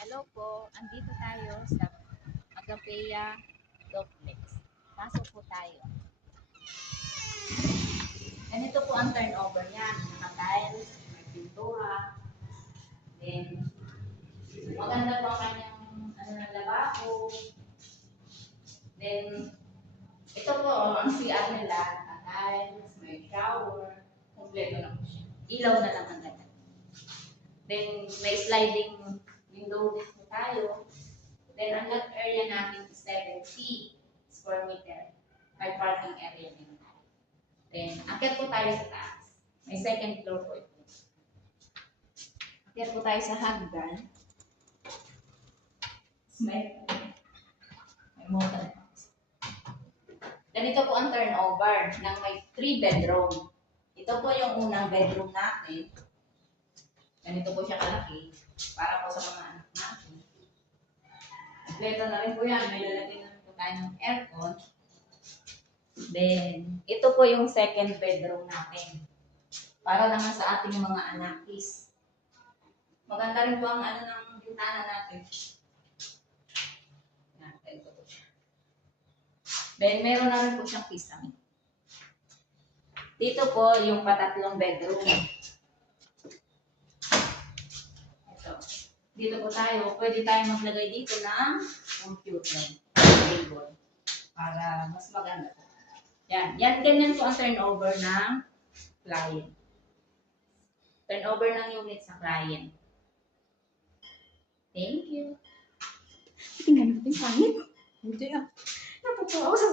Hello po, andito tayo sa Agapea Duplex. Pasok po tayo. Ganito po ang turnover niya. Naka-tiles, may pintura, then maganda po ang kanyang ng lababo. Then, ito po ang CR nila. Naka-tiles, may shower, kompleto na po siya. Ilaw na lang ang ganda. Then, may sliding window din po tayo. Then, ang lot area natin is 70 square meter. May parking area din tayo. Then, akyat po tayo sa taas. May second floor po ito. Akyat po tayo sa hagdan. May motor. Ganito po ang turnover ng may 3 bedroom. Ito po yung unang bedroom natin. Ganito po siya kalaki para po sa mga anak natin. Kompleto na rin po yan. May lalagyan na po tayo ng aircon. Then, ito po yung second bedroom natin. Para naman sa ating mga anakis. Maganda rin po ang ng bintana natin. Ito po siya. Then, meron na rin po siyang kisame. Dito po yung patatlong bedroom. Dito po tayo, pwede tayong maglagay dito ng computer table para mas maganda po. Yan, ganyan po ang turnover ng client. Turnover ng unit sa client. Thank you. Tingnan natin pangit. Hindi ah. Natutuwa ako sa